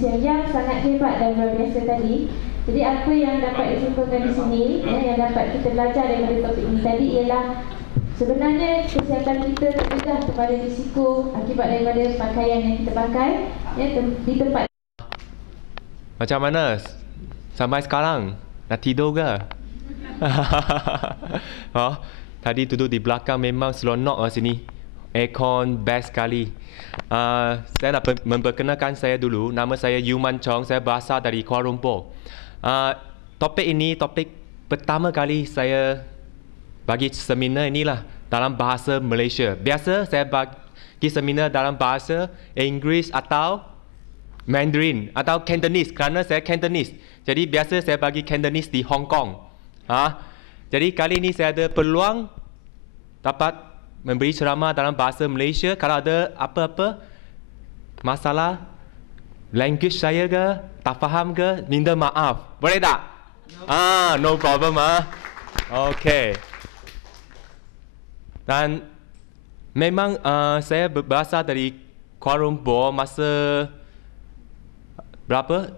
yang sangat hebat dan luar biasa tadi. Jadi apa yang dapat disimpulkan di sini, yang dapat kita belajar daripada topik ini tadi ialah sebenarnya kesihatan kita terdedah kepada risiko akibat daripada pakaian yang kita pakai di tempat. Macam mana? Sampai sekarang? Nak tidur ke? Oh, tadi duduk di belakang memang seronok lah sini. Aircon best sekali. Saya nak memperkenalkan saya dulu. Nama saya Yuman Chong. Saya berasal dari Kuala Lumpur. Topik ini topik pertama kali saya bagi seminar inilah dalam bahasa Malaysia. Biasa saya bagi seminar dalam bahasa Inggeris atau Mandarin atau Cantonese kerana saya Cantonese. Jadi biasa saya bagi Cantonese di Hong Kong. Jadi kali ini saya ada peluang dapat memberi ceramah dalam bahasa Malaysia. Kalau ada apa-apa masalah language saya ke, tak faham ke, minta maaf. Boleh tak? No problem Okay. Dan memang saya berasal dari Kuala Lumpur masa berapa?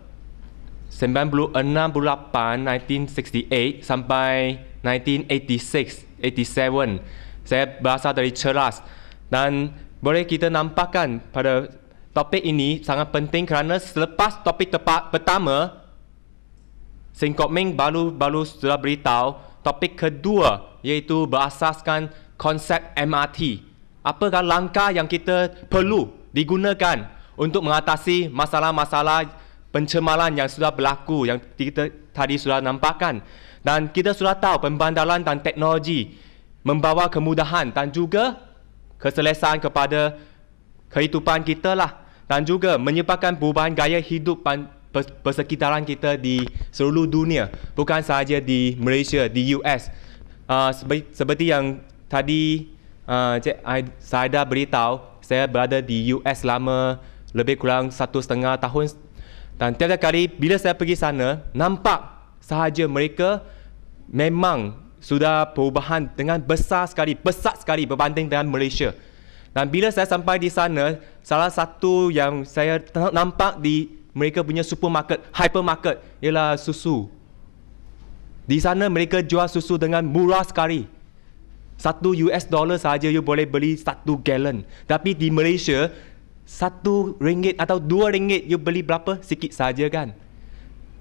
96, 98, 1968 sampai 1986, 87. Saya berasal dari Ceras. Dan boleh kita nampakkan pada topik ini sangat penting kerana selepas topik pertama, Sing Kok Ming baru sudah beritahu topik kedua iaitu berasaskan konsep MRT. Apakah langkah yang kita perlu digunakan untuk mengatasi masalah-masalah pencemaran yang sudah berlaku yang kita tadi sudah nampakkan. Dan kita sudah tahu pembandaran dan teknologi membawa kemudahan dan juga keselesaan kepada kehidupan kita lah. Dan juga menyebabkan perubahan gaya hidup persekitaran kita di seluruh dunia. Bukan sahaja di Malaysia, di US. Seperti yang tadi saya dah beritahu, saya berada di US selama lebih kurang 1,5 tahun. Dan tiap kali bila saya pergi sana, nampak sahaja mereka memang sudah perubahan dengan besar sekali berbanding dengan Malaysia. Dan bila saya sampai di sana, salah satu yang saya nampak di mereka punya supermarket, hypermarket ialah susu. Di sana mereka jual susu dengan murah sekali. $1 sahaja you boleh beli 1 galon. Tapi di Malaysia, RM1 atau RM2 you beli berapa? Sikit saja kan.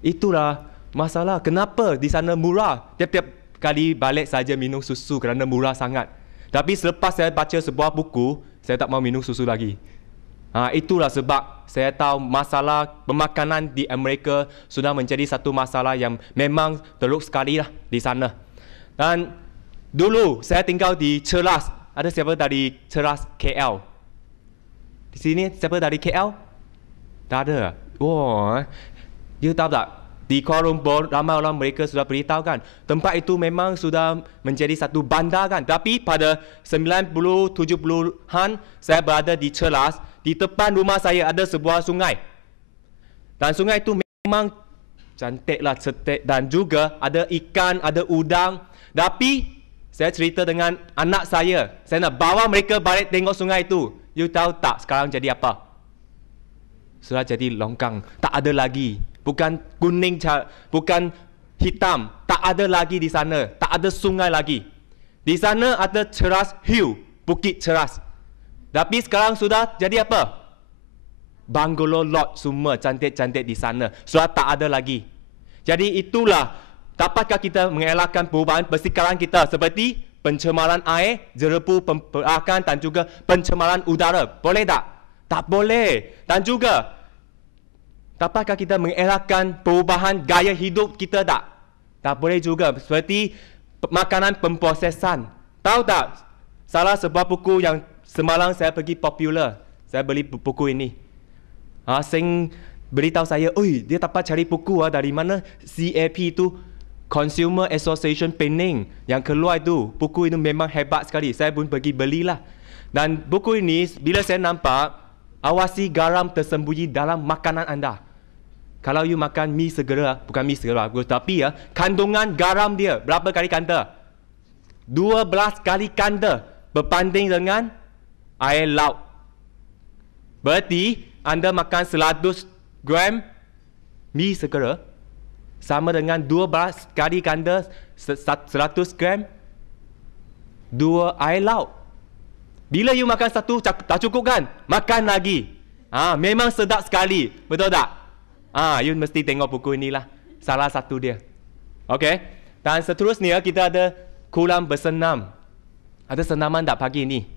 Itulah masalah. Kenapa di sana murah? Tiap-tiap kali balik saja minum susu kerana murah sangat. Tapi selepas saya baca sebuah buku, saya tak mau minum susu lagi. Itulah sebab saya tahu masalah pemakanan di Amerika sudah menjadi satu masalah yang memang teruk sekali lah di sana. Dan dulu saya tinggal di Ceras. Ada siapa dari Ceras KL? Di sini siapa dari KL? Tak ada. You tahu tak? Di Kuala Lumpur, ramai orang mereka sudah beritahu kan, tempat itu memang sudah menjadi satu bandar kan. Tapi pada 90-70-an, saya berada di Ceras. Di depan rumah saya ada sebuah sungai. Dan sungai itu memang cantiklah, cetek. Dan juga ada ikan, ada udang. Tapi, saya cerita dengan anak saya nak bawa mereka balik tengok sungai itu. You tahu tak sekarang jadi apa? Sudah jadi longkang. Tak ada lagi. Bukan kuning, bukan hitam. Tak ada lagi di sana. Tak ada sungai lagi. Di sana ada Ceras Hill, Bukit Ceras. Tapi sekarang sudah jadi apa? Bungalow lot semua cantik-cantik di sana. Sudah tak ada lagi. Jadi itulah, dapatkah kita mengelakkan perubahan persikaran kita seperti pencemaran air, jerepu perakan dan juga pencemaran udara? Boleh tak? Tak boleh. Dan juga, dapatkah kita mengelakkan perubahan gaya hidup kita tak? Tak boleh juga. Seperti makanan pemprosesan. Tahu tak? Salah sebuah buku yang semalam saya pergi Popular. Saya beli buku ini. Sing beritahu saya, dia dapat cari buku dari mana? CAP itu, Consumer Association Penang. Yang keluar itu, buku itu memang hebat sekali. Saya pun pergi belilah. Dan buku ini, bila saya nampak, awasi garam tersembunyi dalam makanan anda. Kalau you makan mi segera, bukan mi segera bagus, tapi kandungan garam dia berapa kali ganda? 12 kali ganda berbanding dengan air laut. Berarti anda makan 100 gram mi segera sama dengan 12 kali ganda 100 gram 2 air laut. Bila you makan satu tak cukup kan? Makan lagi. Memang sedap sekali. Betul tak? You mesti tengok buku inilah. Salah satu dia. Okey. Dan seterusnya kita ada kurang bersenam. Ada senaman tak pagi ni?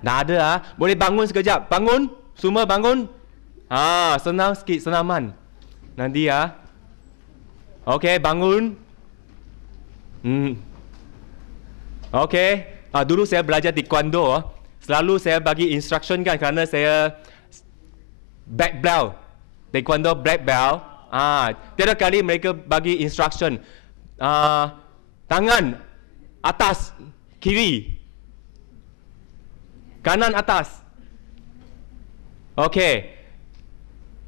Tak ada. Boleh bangun sekejap. Bangun. Semua bangun. Senang sikit senaman. Nanti Okey, bangun. Okey. Dulu saya belajar taekwondo. Selalu saya bagi instruction kan kerana saya black belt. Taekwondo black belt. Tiada kali mereka bagi instruction. Tangan atas, kiri. Kanan atas. Okey.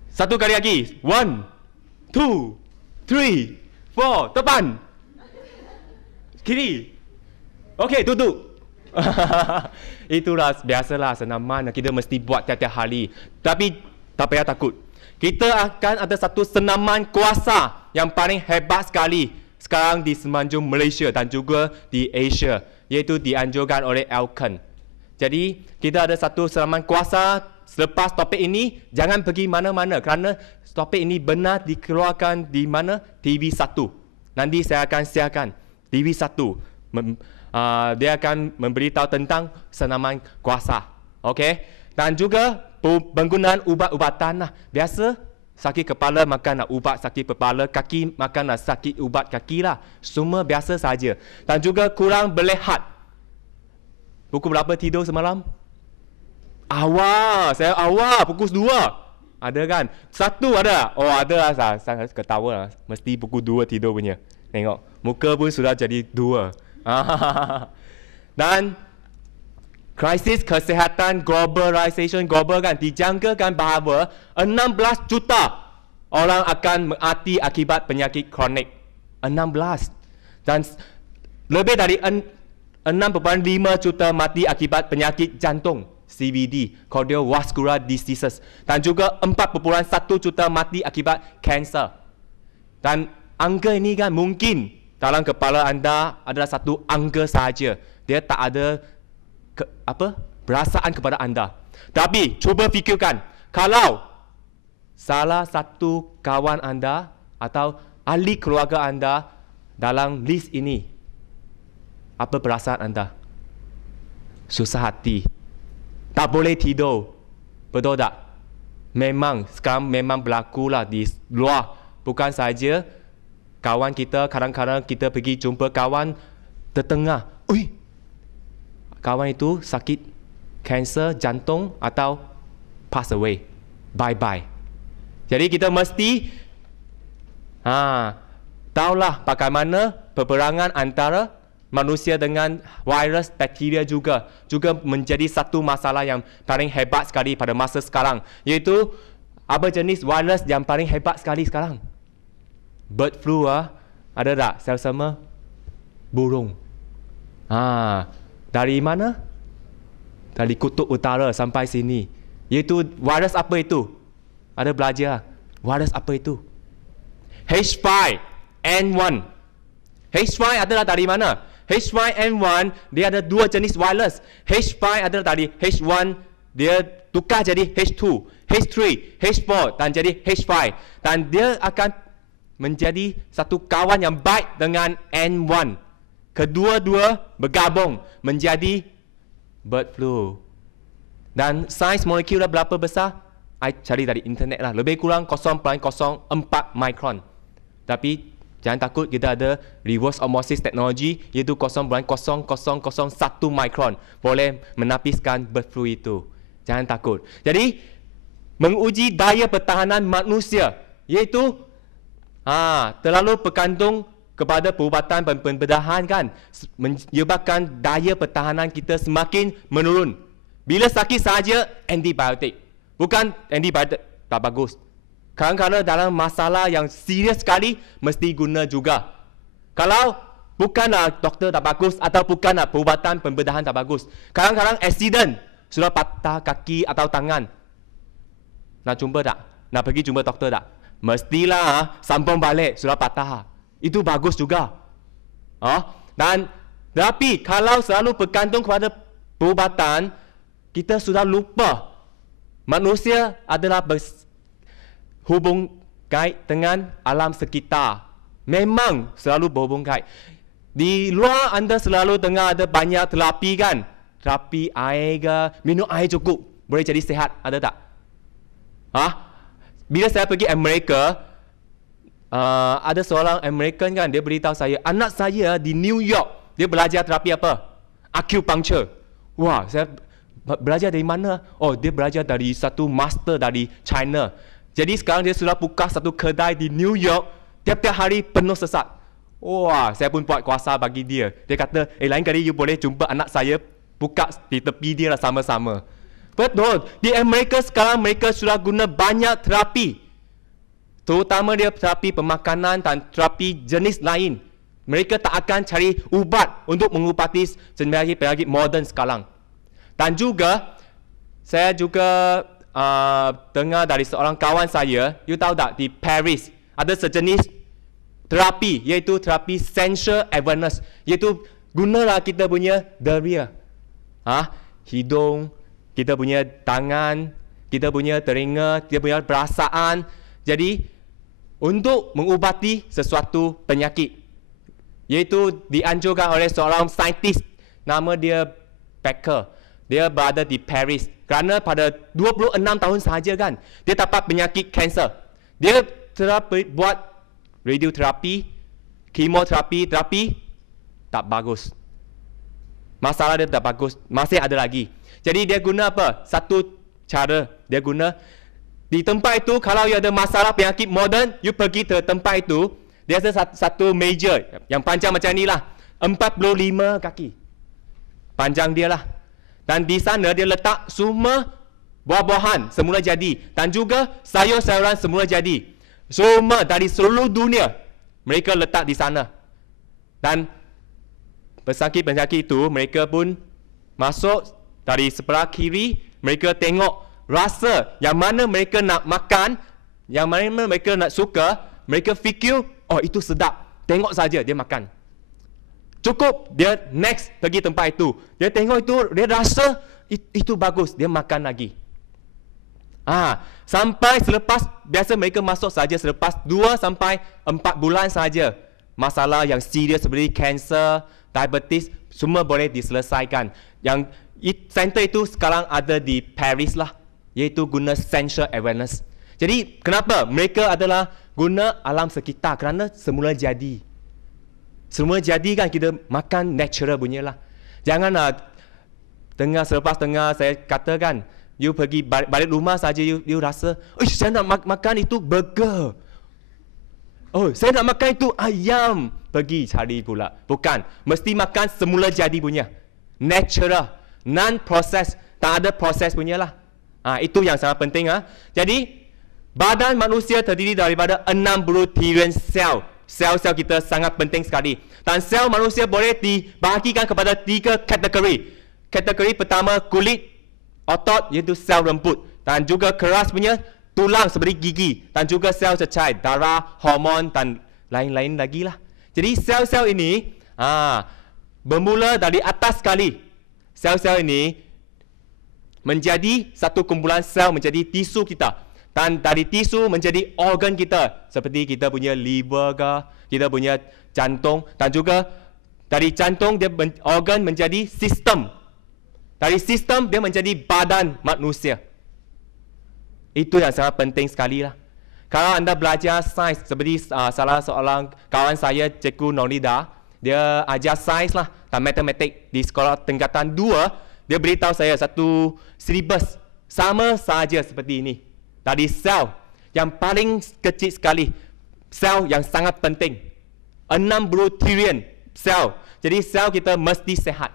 Satu kali lagi. 1, 2, 3, 4, depan. Kiri. Okey, duduk. Itulah biasalah senaman kita mesti buat tiap-tiap hari. Tapi tak payah takut. Kita akan ada satu senaman kuasa yang paling hebat sekali sekarang di semenanjung Malaysia dan juga di Asia, iaitu dianjurkan oleh Elkan. Jadi, kita ada satu senaman kuasa. Selepas topik ini, jangan pergi mana-mana kerana topik ini benar dikeluarkan di mana? TV1. Nanti saya akan siarkan TV1. Dia akan memberitahu tentang senaman kuasa. Okey? Dan juga penggunaan ubat-ubatan lah. Biasa sakit kepala makan ubat sakit kepala, kaki makan sakit ubat kaki lah. Semua biasa saja. Dan juga kurang berehat. Pukul berapa tidur semalam? Saya awal pukul 2. Ada kan? 1 ada? Oh ada lah. Saya ketawa lah. Mesti pukul 2 tidur punya. Tengok. Muka pun sudah jadi 2. Dan krisis kesihatan globalisation global kan dijangkakan bahawa 16 juta orang akan mati akibat penyakit kronik. 16. Dan lebih dari 6.5 juta mati akibat penyakit jantung. CVD, cardiovascular diseases, dan juga 4.1 juta mati akibat kanser. Dan angka ini kan mungkin dalam kepala anda adalah satu angka sahaja. Dia tak ada perasaan kepada anda. Tapi cuba fikirkan, kalau salah satu kawan anda atau ahli keluarga anda dalam list ini, apa perasaan anda? Susah hati. Tak boleh tidur. Betul tak? Memang, sekarang memang berlakulah di luar. Bukan saja kawan kita, kadang-kadang kita pergi jumpa kawan tertengah. Kawan itu sakit kanser jantung atau pass away. Bye-bye. Jadi kita mesti tahulah bagaimana peperangan antara manusia dengan virus, bakteria juga menjadi satu masalah yang paling hebat sekali pada masa sekarang. Iaitu apa jenis virus yang paling hebat sekali sekarang? Bird flu ada tak? Sama-sama burung. Dari mana? Dari kutub utara sampai sini. Iaitu virus apa itu? Ada belajar. Virus apa itu? H5N1. H5 adalah dari mana? H5N1 dia ada dua jenis virus. H5 adalah dari H1, dia tukar jadi H2, H3, H4 dan jadi H5. Dan dia akan menjadi satu kawan yang baik dengan N1. Kedua-dua bergabung menjadi bird flu. Dan saiz molekul berapa besar? I cari dari internet lah. Lebih kurang 0.04 mikron. Tapi jangan takut, kita ada reverse osmosis teknologi, iaitu 0.0001 mikron. Boleh menapiskan bird flu itu. Jangan takut. Jadi, menguji daya pertahanan manusia, iaitu terlalu bergantung kepada perubatan pembedahan kan, menyebabkan daya pertahanan kita semakin menurun. Bila sakit sahaja, antibiotik. Bukan antibiotik tak bagus. Kadang-kadang dalam masalah yang serius sekali, mesti guna juga. Kalau bukanlah doktor tak bagus atau bukanlah perubatan pembedahan tak bagus, kadang-kadang accident, sudah patah kaki atau tangan. Nak jumpa tak? Nak pergi jumpa doktor tak? Mestilah sambung balik sudah patah. Itu bagus juga. Dan tapi kalau selalu bergantung kepada perubatan, kita sudah lupa manusia adalah berhubung kait dengan alam sekitar. Memang selalu berhubung kait. Di luar anda selalu dengar ada banyak terapi kan? Terapi air ke, minum air cukup, boleh jadi sihat, ada tak? Bila saya pergi Amerika, ada seorang American kan, dia beritahu saya, anak saya di New York, dia belajar terapi apa? Acupuncture. Wah, saya belajar dari mana? Oh, dia belajar dari satu master dari China. Jadi sekarang dia sudah buka satu kedai di New York, tiap-tiap hari penuh sesat. Wah, saya pun buat kuasa bagi dia. Dia kata, lain kali you boleh jumpa anak saya, buka di tepi dia lah sama-sama. Betul, di Amerika sekarang mereka sudah guna banyak terapi. Terutama dia terapi pemakanan dan terapi jenis lain. Mereka tak akan cari ubat untuk mengubati penyakit moden sekarang. Dan juga, saya juga dengar dari seorang kawan saya, you tahu tak, di Paris, ada sejenis terapi, iaitu terapi sensual awareness. Iaitu, gunalah kita punya deria. Hidung, kita punya tangan, kita punya telinga, kita punya perasaan. Jadi, untuk mengubati sesuatu penyakit. Iaitu dianjurkan oleh seorang saintis, nama dia Becker. Dia berada di Paris. Kerana pada 26 tahun sahaja kan, dia dapat penyakit kanser. Dia telah buat radioterapi, kemoterapi, terapi, tak bagus. Masalah dia tak bagus, masih ada lagi. Jadi dia guna apa? Satu cara, dia guna di tempat itu, kalau you ada masalah penyakit moden, you pergi ke tempat itu, dia ada satu meja yang panjang macam ni lah, 45 kaki panjang dia lah. Dan di sana dia letak semua buah-buahan semula jadi, dan juga sayur-sayuran semula jadi. Semua dari seluruh dunia mereka letak di sana. Dan pesakit-pesakit itu, mereka pun masuk dari sebelah kiri, mereka tengok rasa yang mana mereka nak makan, yang mana mereka nak suka, mereka fikir, oh itu sedap, tengok saja dia makan. Cukup, dia next pergi tempat itu, dia tengok itu, dia rasa itu bagus, dia makan lagi. Sampai selepas, biasa mereka masuk saja selepas 2 sampai 4 bulan saja. Masalah yang serius seperti kanser, diabetes, semua boleh diselesaikan. Yang center itu sekarang ada di Paris lah, iaitu guna sensual awareness. Jadi kenapa? Mereka adalah guna alam sekitar kerana semula jadi. Semula jadi kan kita makan natural punya lah. Jangan selepas dengar saya katakan, you pergi balik rumah saja you rasa, saya nak makan itu burger. Oh, saya nak makan itu ayam. Pergi cari pula. Bukan, mesti makan semula jadi punya. Natural, non-process, tak ada proses punya lah. Itu yang sangat penting. Jadi, badan manusia terdiri daripada 60 trilion sel. Sel-sel kita sangat penting sekali. Dan sel manusia boleh dibahagikan kepada 3 kategori. Kategori pertama, kulit, otot, iaitu sel rambut. Dan juga keras punya, tulang seperti gigi. Dan juga sel cecair, darah, hormon dan lain-lain lagi lah. Jadi sel-sel ini bermula dari atas sekali. Sel-sel ini menjadi satu kumpulan sel menjadi tisu kita. Dan dari tisu menjadi organ kita. Seperti kita punya liver ke, kita punya jantung. Dan juga dari jantung dia organ menjadi sistem. Dari sistem dia menjadi badan manusia. Itu yang sangat penting sekali lah. Kalau anda belajar sains, seperti salah seorang kawan saya, Cikgu Nolida, dia ajar sains lah dan matematik di sekolah tingkatan 2, dia beritahu saya satu silibus sama saja seperti ini. Dari sel yang paling kecil sekali, sel yang sangat penting, 60 trilion sel. Jadi sel kita mesti sehat.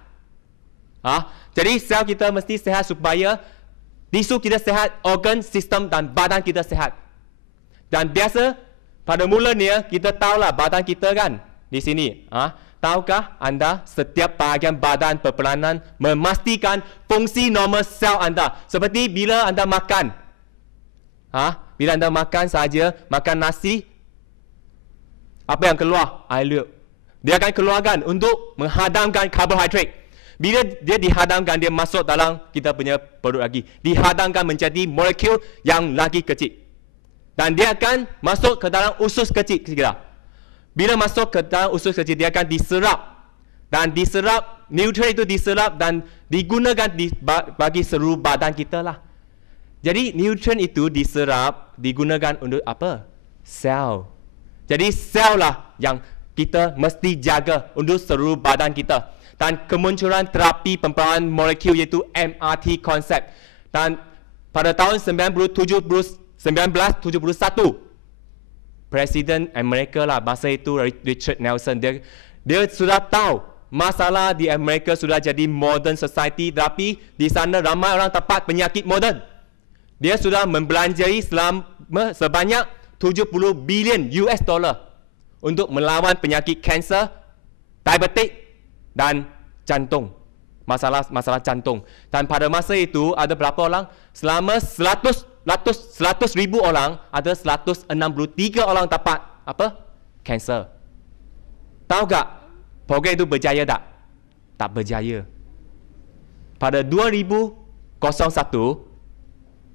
Jadi sel kita mesti sehat supaya tisu kita sehat, organ, sistem dan badan kita sehat. Dan biasa pada mulanya kita tahulah badan kita kan di sini. Tahukah anda setiap bahagian badan berperanan memastikan fungsi normal sel anda. Seperti bila anda makan. Bila anda makan saja, makan nasi, apa yang keluar? Air liur. Dia akan keluarkan untuk menghadamkan karbohidrat. Bila dia dihadamkan, dia masuk dalam kita punya perut lagi. Dihadamkan menjadi molekul yang lagi kecil. Dan dia akan masuk ke dalam usus kecil kita. Bila masuk ke dalam usus kecil, dia akan diserap. Dan diserap, nutrien itu diserap dan digunakan bagi seluruh badan kita lah. Jadi nutrien itu diserap, digunakan untuk apa? Sel. Jadi sel lah yang kita mesti jaga untuk seluruh badan kita. Dan kemunculan terapi pembaharuan molekul iaitu MRT konsep. Dan pada tahun 1971, Presiden Amerika lah, masa itu Richard Nixon, dia sudah tahu masalah di Amerika sudah jadi modern society, tapi di sana ramai orang terdapat penyakit moden. Dia sudah membelanjai sebanyak 70 bilion US dollar untuk melawan penyakit kanser, diabetik dan jantung. Masalah jantung. Dan pada masa itu ada berapa orang? Selama 100,000 orang, ada 163 orang dapat apa? Kanser. Tahu tak? Program itu berjaya tak? Tak berjaya. Pada 2001,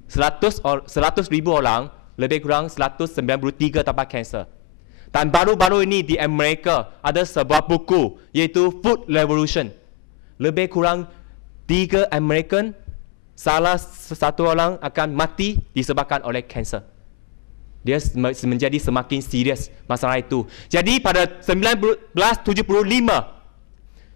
100,000 orang, lebih kurang 193 dapat kanser. Dan baru-baru ini di Amerika ada sebuah buku iaitu Food Revolution. Lebih kurang 3 American, salah satu orang akan mati disebabkan oleh kanser. Dia menjadi semakin serius masalah itu. Jadi pada 1975,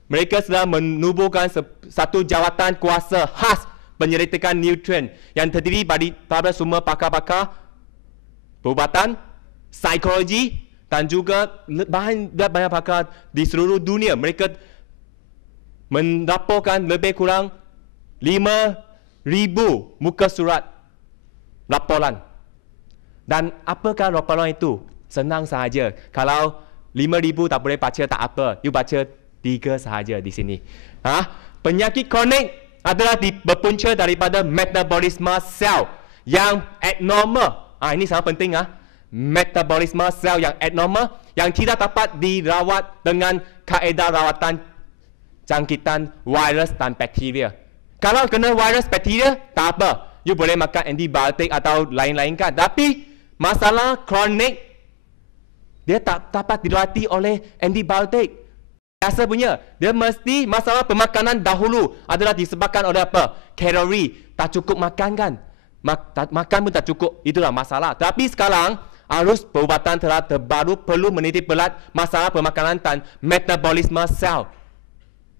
mereka sedang menubuhkan satu jawatan kuasa khas penyelidikan nutrien yang terdiri pada semua pakar-pakar perubatan, psikologi dan juga banyak pakar di seluruh dunia. Mereka melaporkan lebih kurang 5,000 muka surat laporan. Dan apakah laporan itu? Senang sahaja. Kalau 5,000 tak boleh baca tak apa. You baca 3 sahaja di sini. Penyakit kronik adalah berpunca daripada metabolisme sel yang abnormal. Ini sangat penting. Metabolisme sel yang abnormal yang tidak dapat dirawat dengan kaedah rawatan jangkitan virus dan bakteria. Kalau kena virus bakteria, tak apa. You boleh makan antibiotik atau lain-lain kan. Tapi masalah kronik, dia tak dapat dirawati oleh antibiotik. Biasa punya, dia mesti masalah pemakanan dahulu adalah disebabkan oleh apa? Kalori, tak cukup makan kan. Makan pun tak cukup, itulah masalah. Tapi sekarang, arus perubatan terbaru perlu menitik berat masalah pemakanan dan metabolisme sel.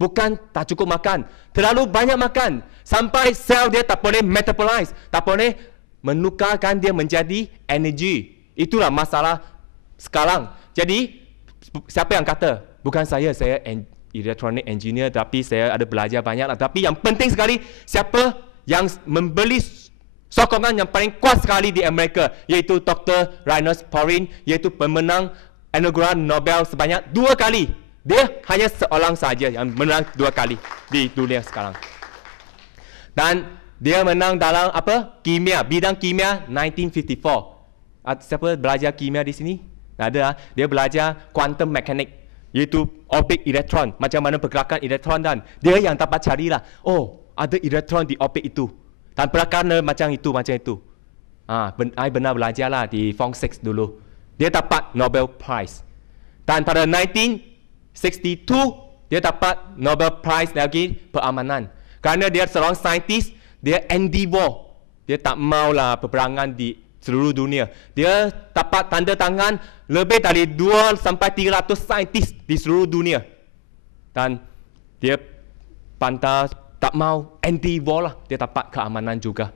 Bukan tak cukup makan, terlalu banyak makan sampai sel dia tak boleh metabolize, tak boleh menukarkan dia menjadi energi. Itulah masalah sekarang. Jadi siapa yang kata? Bukan saya electronic engineer, tapi saya ada belajar banyak lah. Tapi yang penting sekali, siapa yang membeli sokongan yang paling kuat sekali di Amerika, iaitu Dr. Linus Pauling, iaitu pemenang anugerah Nobel sebanyak 2 kali. Dia hanya seorang saja yang menang 2 kali di dunia sekarang. Dan dia menang dalam apa? Kimia, bidang kimia 1954. Siapa belajar kimia di sini? Ada. Dia belajar quantum mechanics, iaitu orbit elektron, macam mana pergerakan elektron, dan dia yang dapat carilah, oh, ada elektron di orbit itu. Dan perkara macam itu. I benar belajarlah di Form 6 dulu. Dia dapat Nobel Prize. Dan pada 1962, dia dapat Nobel Prize lagi peramanan. Kerana dia seorang saintis, dia anti-war. Dia tak maulah peperangan di seluruh dunia. Dia dapat tanda tangan lebih dari 2 sampai 300 saintis di seluruh dunia. Dan dia pantas tak mau anti-war lah. Dia dapat keamanan juga.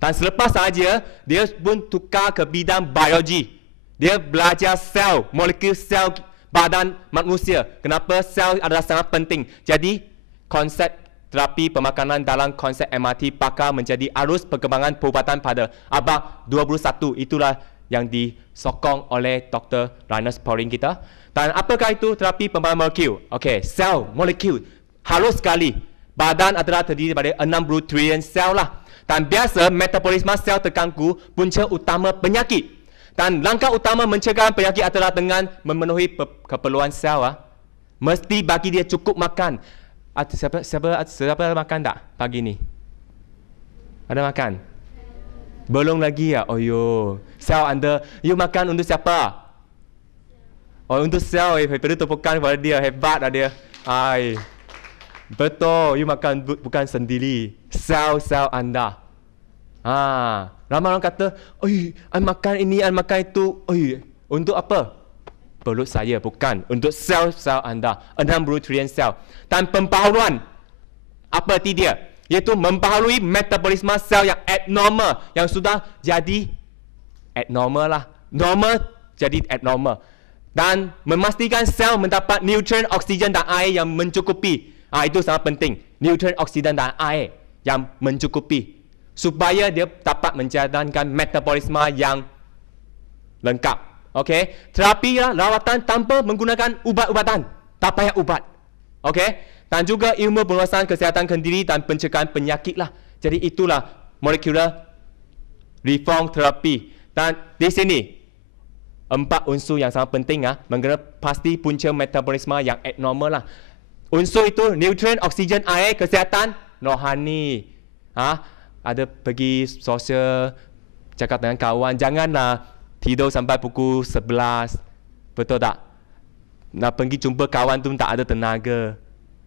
Dan selepas saja, dia pun tukar ke bidang biologi. Dia belajar sel, molekul sel badan manusia. Kenapa sel adalah sangat penting. Jadi, konsep terapi pemakanan dalam konsep MRT pakar menjadi arus perkembangan perubatan pada abad 21. Itulah yang disokong oleh Dr. Linus Pauling kita. Dan apakah itu terapi pembangunan molekul? Okey, sel, molekul. Halus sekali. Badan adalah terdiri daripada 60 trilion sel lah. Dan biasa metabolisme sel terganggu punca utama penyakit. Dan langkah utama mencegah penyakit adalah dengan memenuhi keperluan sel. Mesti bagi dia cukup makan. Siapa makan tak pagi ni? Ada makan? Belum lagi ya? Oh yo, sel anda, you makan untuk siapa? Oh, untuk sel, perlu tepukan kepada dia, hebat dia. Ai, betul, you makan bukan sendiri, sel-sel anda. Ramai orang kata, oi, I makan ini, I makan itu, oi, untuk apa? Perut saya, bukan. Untuk sel-sel anda, 60 trilion sel. Dan pembaharuan, apa arti dia? Iaitu membaharui metabolisme sel yang abnormal, yang sudah jadi abnormal lah. Normal jadi abnormal. Dan memastikan sel mendapat nutrien, oksigen dan air yang mencukupi. Itu sangat penting. Nutrien, oksigen dan air yang mencukupi. Supaya dia dapat menjalankan metabolisme yang lengkap. Okey, terapi rawatan tanpa menggunakan ubat-ubatan. Tak payah ubat. Okey? Dan juga ilmu penguasaan kesihatan kendiri dan pencegahan penyakit lah. Jadi itulah molecular reform terapi. Dan di sini 4 unsur yang sangat penting mengenai pasti punca metabolisme yang abnormal lah. Unsur itu nutrien, oksigen, air, kesihatan rohani. Ada pergi sosial, cakap dengan kawan, janganlah tidur sampai pukul 11. Betul tak? Nak pergi jumpa kawan tu tak ada tenaga.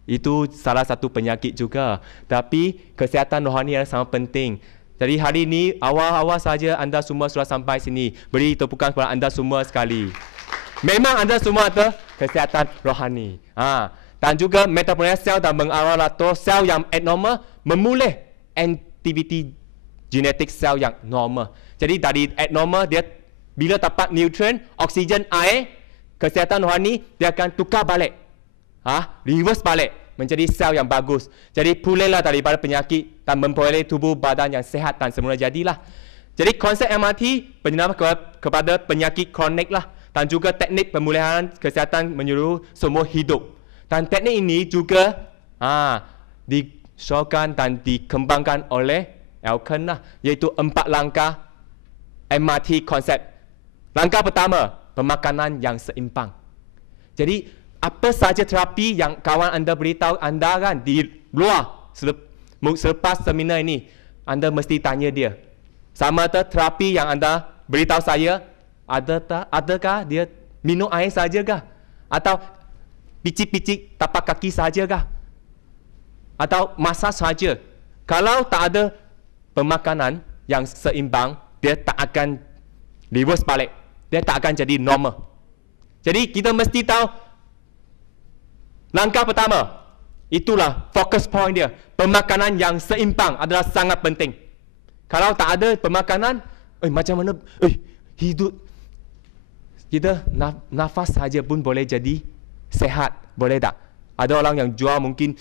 Itu salah satu penyakit juga. Tapi kesihatan rohani adalah sangat penting. Jadi hari ini awal-awal saja anda semua sudah sampai sini. Beri tepukan kepada anda semua sekali. Memang anda semua ada kesihatan rohani. Dan juga metabolisme sel dan mengawal sel yang abnormal memulih aktiviti genetik sel yang normal. Jadi dari abnormal dia bila dapat nutrien, oksigen, air, kesihatan rohani dia akan tukar balik. Reverse balik menjadi sel yang bagus. Jadi pulihlah daripada penyakit dan memperoleh tubuh badan yang sihat dan semula jadilah. Jadi konsep MRT penyelam kepada penyakit kronik lah. Dan juga teknik pemulihan kesihatan menyeluruh semua hidup. Dan teknik ini juga disyorkan dan dikembangkan oleh Elkan lah. Iaitu 4 langkah MRT konsep. Langkah pertama, pemakanan yang seimbang. Jadi apa saja terapi yang kawan anda beritahu anda kan di luar selepas seminar ini, anda mesti tanya dia. Sama ada terapi yang anda beritahu saya, adakah dia minum air saja kah? Atau picit-picit tapak kaki saja kah? Atau masak saja? Kalau tak ada pemakanan yang seimbang, dia tak akan reverse balik. Dia tak akan jadi normal. Jadi kita mesti tahu langkah pertama, itulah fokus point dia. Pemakanan yang seimbang adalah sangat penting. Kalau tak ada pemakanan, macam mana hidup kita nafas saja pun boleh jadi sehat, boleh tak? Ada orang yang jual mungkin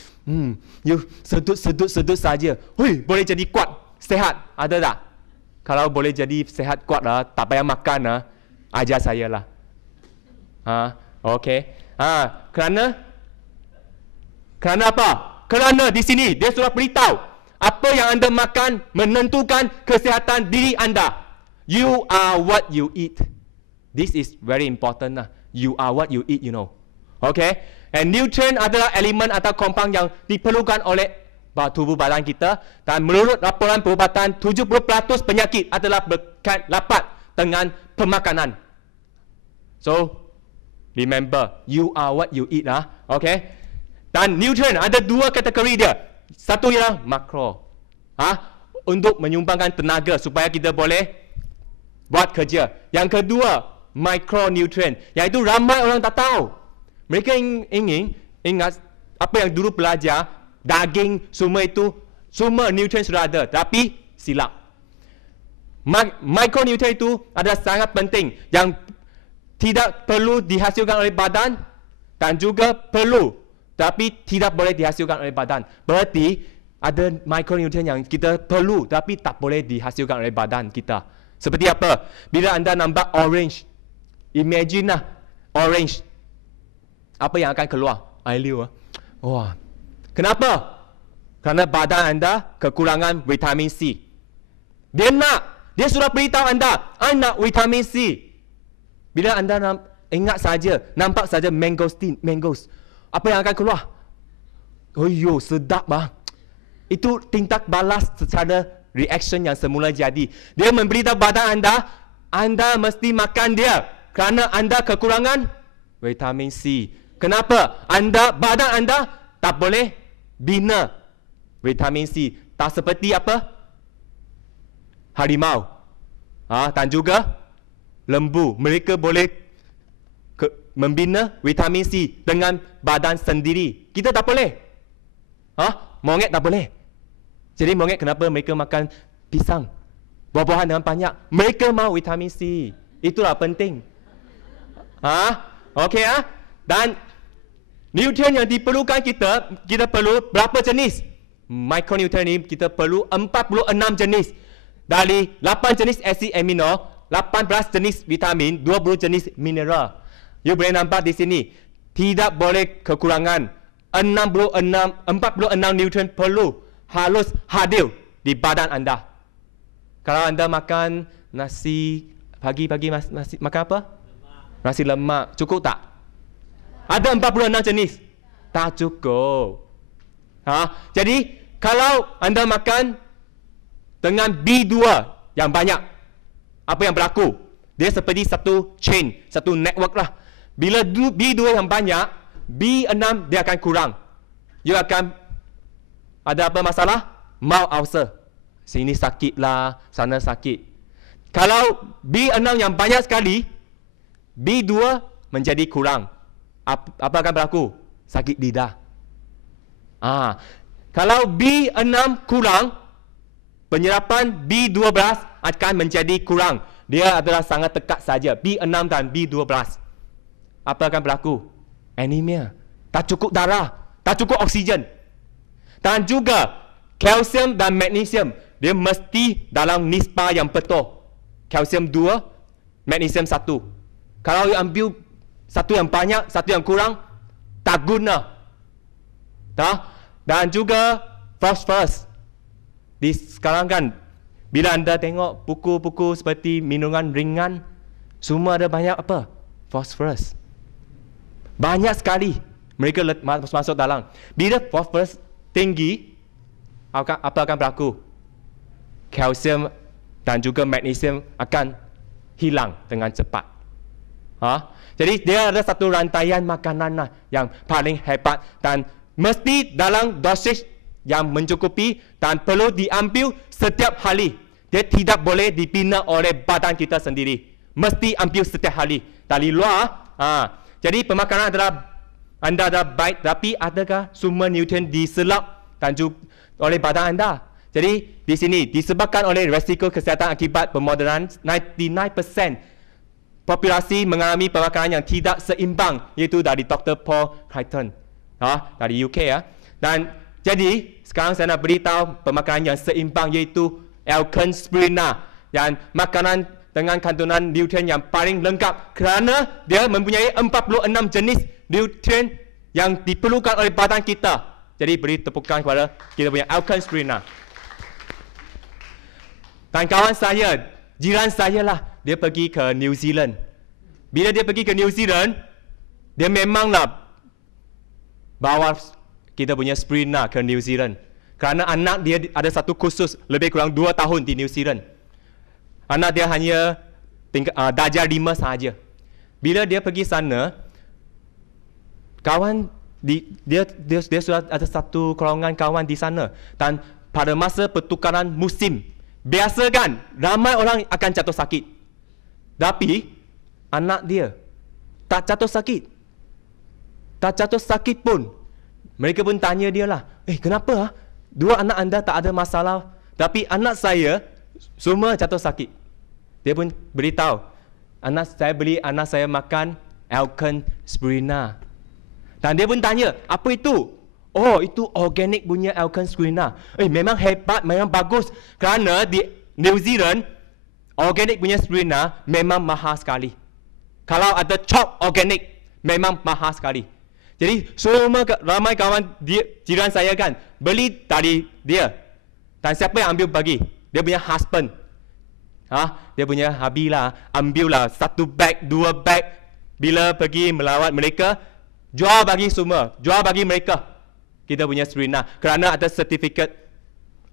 sedut saja, boleh jadi kuat, sehat, ada tak? Kalau boleh jadi sehat kuat lah, tak payah makan ajar saya lah. Okey. Kerana apa? Kerana di sini dia sudah beritahu apa yang anda makan menentukan kesihatan diri anda. You are what you eat. This is very important lah. You are what you eat, you know. Okay? And nutrient adalah elemen atau compound yang diperlukan oleh tubuh badan kita. Dan menurut laporan perubatan, 70% penyakit adalah berkait rapat dengan pemakanan. So, remember, you are what you eat lah. Okay? Dan nutrien ada 2 kategori dia. Satu ialah makro. Untuk menyumbangkan tenaga supaya kita boleh buat kerja. Yang kedua, micronutrient. Iaitu ramai orang tak tahu. Mereka ingin ingat apa yang dulu belajar, daging, semua itu, semua nutrien sudah ada. Tapi silap. Micronutrient itu adalah sangat penting. Yang tidak perlu dihasilkan oleh badan dan juga perlu tapi tidak boleh dihasilkan oleh badan. Berarti ada micronutrient yang kita perlu tapi tak boleh dihasilkan oleh badan kita. Seperti apa? Bila anda nampak orange, imagine lah orange. Apa yang akan keluar? Air liu. Wah. Kenapa? Kerana badan anda kekurangan vitamin C. Dia sudah beritahu anda nak vitamin C. Bila anda ingat saja, nampak saja mangoes, apa yang akan keluar? Oh yo, sedap bah. Itu tindak balas secara reaction yang semula jadi. Dia memberitahu badan anda mesti makan dia kerana anda kekurangan vitamin C. Kenapa? Badan anda tak boleh bina vitamin C. Tak seperti apa? Harimau. Dan juga lembu. Mereka boleh membina vitamin C dengan badan sendiri. Kita tak boleh. Monyet tak boleh. Jadi monyet kenapa mereka makan pisang, buah-buahan dengan banyak? Mereka mahu vitamin C. Itulah penting. Okey Dan nutrien yang diperlukan kita perlu berapa jenis? Micronutrien ni kita perlu 46 jenis. Dari 8 jenis asid amino, 18 jenis vitamin, 20 jenis mineral. You boleh nampak di sini. Tidak boleh kekurangan. 46 nutrien harus hadir di badan anda. Kalau anda makan nasi pagi-pagi, makan apa? Nasi lemak. Cukup tak? Ada 46 jenis. Tak cukup. Jadi kalau anda makan dengan B2 yang banyak, apa yang berlaku? Dia seperti satu chain, satu network lah. Bila B2 yang banyak, B6 dia akan kurang. You akan ada apa masalah? Mouth ulcer. Sini sakit lah, sana sakit. Kalau B6 yang banyak sekali, B2 menjadi kurang. Apa akan berlaku? Sakit lidah. Kalau B6 kurang, penyerapan B12 akan menjadi kurang. Dia adalah sangat dekat saja. B6 dan B12. Apa akan berlaku? Anemia. Tak cukup darah. Tak cukup oksigen. Dan juga kalsium dan magnesium. Dia mesti dalam nisbah yang betul. Kalsium 2, magnesium 1. Kalau you ambil satu yang banyak, satu yang kurang, tak guna. Dan juga phosphorus. Sekarang kan, bila anda tengok buku-buku seperti minuman ringan, semua ada banyak apa? Phosphorus. Banyak sekali mereka masuk dalam. Bila phosphorus tinggi, apa akan berlaku? Kalsium dan juga magnesium akan hilang dengan cepat. Jadi dia ada satu rantaian makanan yang paling hebat dan mesti dalam dosage yang mencukupi dan perlu diambil setiap hari. Dia tidak boleh dibina oleh badan kita sendiri. Mesti ambil setiap hari dari luar. Jadi pemakanan anda adalah baik, tapi adakah semua nutrien diserap dan juga oleh badan anda? Jadi di sini disebabkan oleh risiko kesihatan akibat pemoderan, 99% populasi mengalami pemakanan yang tidak seimbang, iaitu dari Dr. Paul Crichton dari UK Dan jadi sekarang saya nak beritahu pemakanan yang seimbang, iaitu Alkene Spirulina, yang makanan dengan kandungan nutrien yang paling lengkap kerana dia mempunyai 46 jenis nutrien yang diperlukan oleh badan kita. Jadi beri tepukan kepada kita punya Alkene Spirulina. Dan kawan saya, jiran saya lah, dia pergi ke New Zealand. Bila dia pergi ke New Zealand, dia memanglah bawa kita punya Spirulina ke New Zealand. Kerana anak dia ada satu kursus lebih kurang 2 tahun di New Zealand. Anak dia hanya darjah 5 sahaja. Bila dia pergi sana, kawan dia sudah ada satu golongan kawan di sana. Dan pada masa pertukaran musim, biasa kan ramai orang akan jatuh sakit. Tapi anak dia tak jatuh sakit. Tak jatuh sakit pun. Mereka pun tanya dia lah, kenapa? Dua anak anda tak ada masalah, tapi anak saya semua jatuh sakit. Dia pun beritahu, anak saya makan Alkene Spirulina. Dan dia pun tanya, apa itu? Oh, itu organik punya Alkene Spirulina. Memang hebat, memang bagus. Kerana di New Zealand, organik punya Spirulina memang mahal sekali. Kalau ada chop organik, memang mahal sekali. Jadi semua ramai kawan jiran saya kan beli dari dia. Dan siapa yang ambil bagi? Dia punya husband Dia punya habislah, ambillah 1 bag, 2 bag. Bila pergi melawat mereka, jual bagi semua, jual bagi mereka. Kita punya spirulina kerana ada sertifikat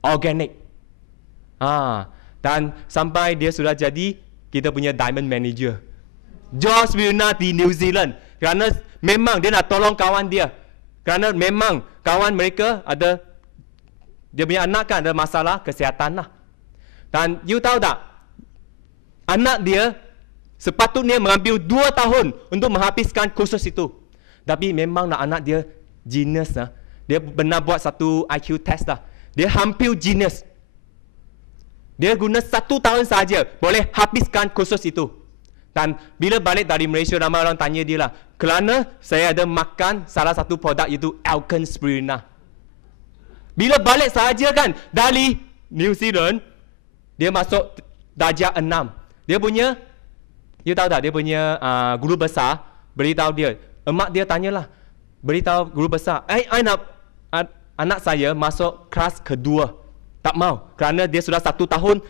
organik. Dan sampai dia sudah jadi kita punya diamond manager. Jual spirulina di New Zealand kerana memang dia nak tolong kawan dia. Kerana memang kawan mereka ada, dia punya anak kan ada masalah kesihatan lah. Dan you tahu tak, anak dia sepatutnya mengambil 2 tahun untuk menghabiskan kursus itu. Tapi memang nak anak dia genius lah. Dia pernah buat satu IQ test lah. Dia hampir genius. Dia guna 1 tahun saja boleh habiskan kursus itu. Dan bila balik dari Malaysia, ramai orang tanya dia lah, kerana saya ada makan salah satu produk itu Alkan Spirulina. Bila balik saja kan dari New Zealand, dia masuk darjah 6. Dia punya, you tahu tak, dia punya guru besar beritahu dia, emak dia tanyalah, beritahu guru besar, I nak anak saya masuk kelas kedua. Tak mau, kerana dia sudah 1 tahun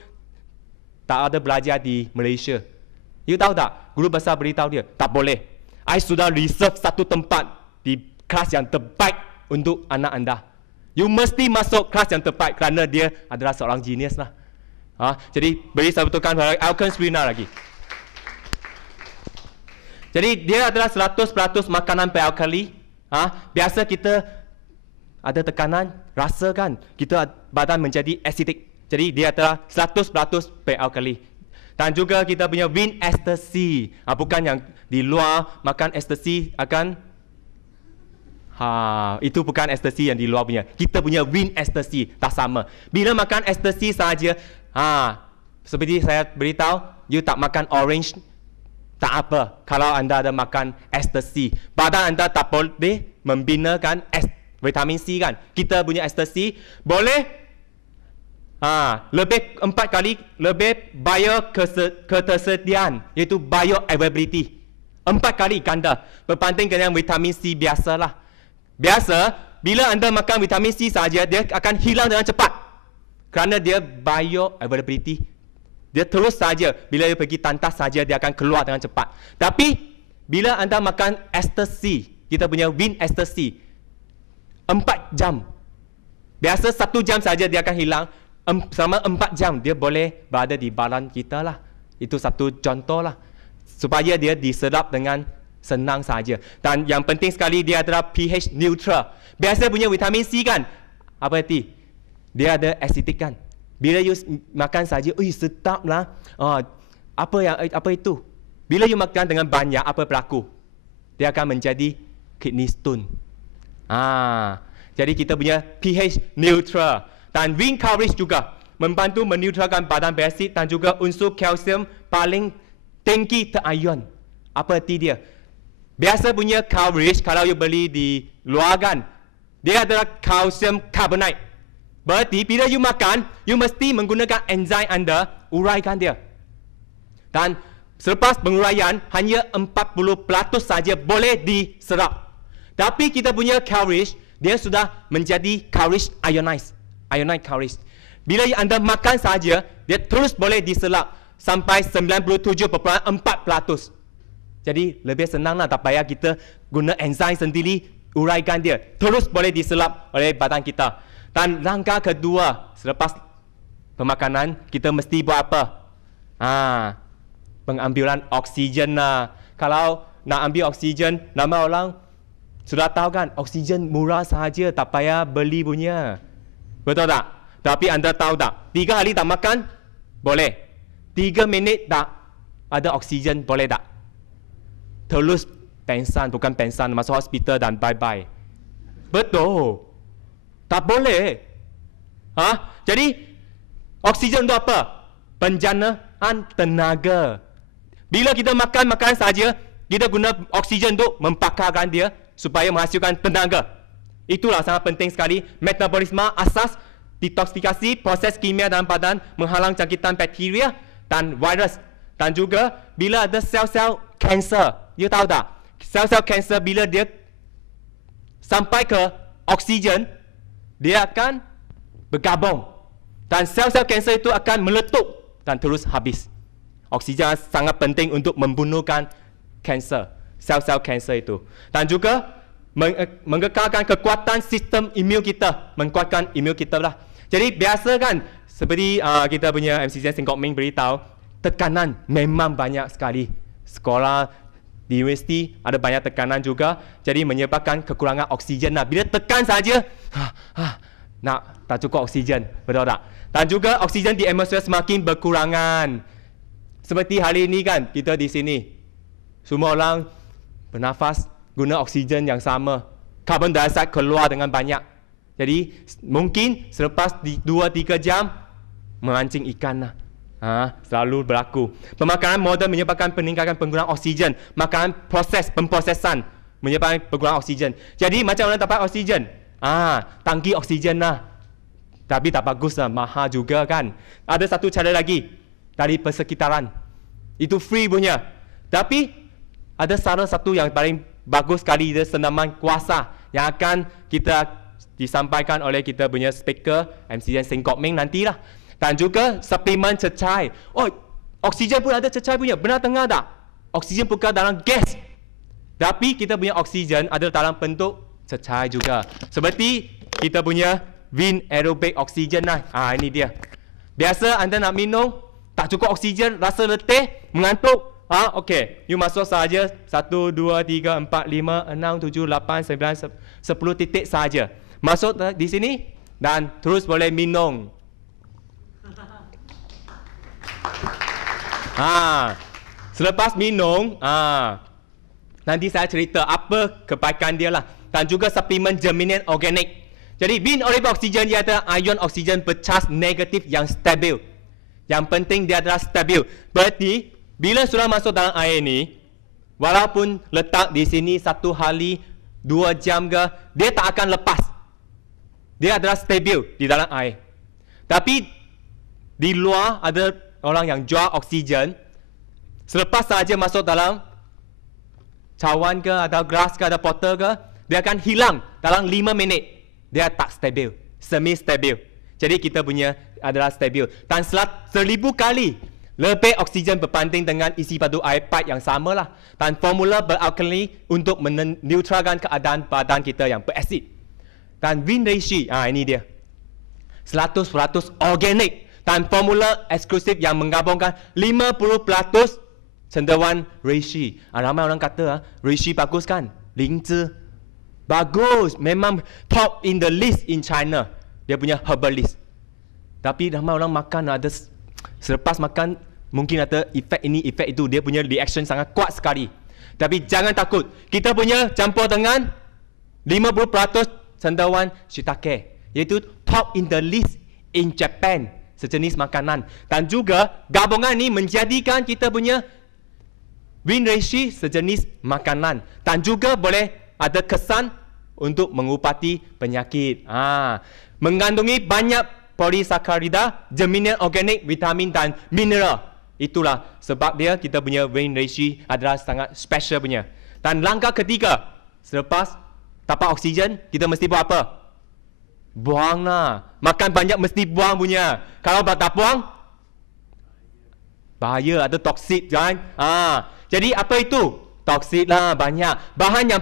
tak ada belajar di Malaysia. You tahu tak, guru besar beritahu dia, tak boleh. I sudah reserve satu tempat di kelas yang terbaik untuk anak anda. You mesti masuk kelas yang terbaik kerana dia adalah seorang genius lah. Jadi beri sabutan pada Alkan Spirulina lagi. Jadi dia adalah 100% makanan beralkali. Biasa kita ada tekanan, rasa kan, kita badan menjadi acidic. Jadi dia adalah 100% beralkali. Dan juga kita punya wind ecstasy. Bukan yang di luar makan ecstasy akan itu bukan ecstasy yang di luar punya. Kita punya wind ecstasy tak sama. Bila makan ecstasy saja, seperti saya beritahu, you tak makan orange, tak apa. Kalau anda ada makan ecstasy, badan anda tak boleh membinakan vitamin C kan. Kita punya ecstasy boleh lebih 4 kali lebih ketersediaan, iaitu bioavailability 4 kali ganda berbanding dengan vitamin C biasalah. Biasa bila anda makan vitamin C saja, dia akan hilang dengan cepat kerana dia bioavailability, dia terus saja bila dia pergi tantas saja dia akan keluar dengan cepat. Tapi bila anda makan ecstasy, kita punya wind ecstasy, 4 jam. Biasa 1 jam saja dia akan hilang. Selama 4 jam dia boleh berada di badan kita lah. Itu satu contoh lah, supaya dia diserap dengan senang saja. Dan yang penting sekali, dia adalah pH neutral. Biasa punya vitamin C kan, apa arti? Dia ada acidic kan. Bila you makan saja, sedap lah. Apa itu? Bila you makan dengan banyak, apa berlaku? Dia akan menjadi kidney stone. Jadi kita punya pH neutral. Dan wind coverage juga membantu meneutralkan badan basic dan juga unsur kalsium paling tinggi terion. Apa arti dia? Biasa punya coverage kalau you beli di luar kan, dia adalah kalsium carbonate. Berarti bila you makan, you mesti menggunakan enzim anda uraikan dia. Dan selepas penguraian, hanya 40% saja boleh diserap. Tapi kita punya coverage, dia sudah menjadi coverage ionized. Ionized coverage. Bila anda makan saja, dia terus boleh diserap sampai 97.4%. Jadi lebih senanglah, tak payah kita guna enzim sendiri uraikan dia. Terus boleh diserap oleh badan kita. Dan langkah kedua, selepas pemakanan, kita mesti buat apa? Pengambilan oksigen lah. Kalau nak ambil oksigen, nama orang sudah tahu kan, oksigen murah sahaja, tak payah beli punya. Betul tak? Tapi anda tahu tak, 3 hari tak makan, boleh. 3 minit tak ada oksigen, boleh tak? Terus pengsan, bukan pengsan, masuk hospital dan bye-bye. Betul. Tak boleh. Jadi, oksigen itu apa? Penjanaan tenaga. Bila kita makan saja, kita guna oksigen untuk membakarkan dia supaya menghasilkan tenaga. Itulah sangat penting sekali. Metabolisme asas detoksifikasi proses kimia dalam badan, menghalang jangkitan bakteria dan virus. Dan juga bila ada sel-sel kanser, you tahu tak? Sel-sel kanser bila dia sampai ke oksigen, dia akan bergabung. Dan sel-sel kanser itu akan meletup dan terus habis. Oksigen sangat penting untuk membunuhkan kanser, sel-sel kanser itu. Dan juga mengekalkan kekuatan sistem imun kita, menguatkan imun kita lah. Jadi biasa kan, seperti kita punya MCCN Seng Kok Ming beritahu, tekanan memang banyak sekali. Sekolah di universiti ada banyak tekanan juga, jadi menyebabkan kekurangan oksigen lah. Bila tekan saja, nak tak cukup oksigen, betul tak? Dan juga oksigen di atmosfer semakin berkurangan. Seperti hari ini kan, kita di sini, semua orang bernafas guna oksigen yang sama. Karbon dioksida keluar dengan banyak. Jadi mungkin selepas 2-3 jam memancing ikan lah. Selalu berlaku. Pemakanan moden menyebabkan peningkatan penggunaan oksigen. Makanan pemprosesan menyebabkan penggunaan oksigen. Jadi macam mana dapat oksigen? Tangki oksigen lah. Tapi tak bagus lah, mahal juga kan. Ada satu cara lagi dari persekitaran. Itu free punya. Tapi ada salah satu yang paling bagus sekali, dia senaman kuasa yang akan kita disampaikan oleh kita punya speaker MCCN Seng Kok Ming nantilah. Dan juga suplemen cecair. Oksigen pun ada cecair punya. Benar tengah tak? Oksigen bukan dalam gas. Tapi kita punya oksigen ada dalam bentuk cecair juga. Seperti kita punya Vin Aerobic Oksigen lah. Ini dia. Biasa anda nak minum, tak cukup oksigen, rasa letih, mengantuk. Okey. You masuk saja 1, 2, 3, 4, 5, 6, 7, 8, 9, 10 titik saja. Masuk di sini dan terus boleh minum. Selepas minum, nanti saya cerita apa kebaikan dia lah. Dan juga suplemen jaminan organik. Jadi Vin Aerobic Oksigen dia ada ion oksigen bercas negatif yang stabil. Yang penting dia adalah stabil. Berarti bila sudah masuk dalam air ni, walaupun letak di sini 1 hari 2 jam ke, dia tak akan lepas. Dia adalah stabil di dalam air. Tapi di luar ada orang yang jual oksigen, selepas saja masuk dalam cawan ke, atau gelas ke, atau botol ke, dia akan hilang dalam 5 minit. Dia tak stabil, semi stabil. Jadi kita punya adalah stabil. Dan 1000 kali lebih oksigen berbanding dengan isi padu air pipe yang sama lah. Dan formula beralkali untuk menetralkan keadaan badan kita yang berasid. Dan Vin Reishi, ini dia. 100% organik. Dan formula eksklusif yang menggabungkan 50% cendewan Reishi. Ramai orang kata Reishi bagus kan? Lingzi bagus, memang top in the list in China. Dia punya herbal list. Tapi ramai orang makan, ada selepas makan mungkin ada efek ini, efek itu. Dia punya reaction sangat kuat sekali. Tapi jangan takut. Kita punya campur dengan 50% cendewan shiitake, iaitu top in the list in Japan. Sejenis makanan. Dan juga gabungan ini menjadikan kita punya Vin Reishi sejenis makanan. Dan juga boleh ada kesan untuk mengubati penyakit. Mengandungi banyak polisakarida, jaminan organik, vitamin dan mineral. Itulah sebab dia kita punya Vin Reishi adalah sangat special punya. Dan langkah ketiga, selepas dapat oksigen, kita mesti buat apa? Buang lah. Makan banyak mesti buang punya. Kalau tak buang, bahaya, ada toksik kan? Jadi apa itu? Toksik lah banyak. Bahan yang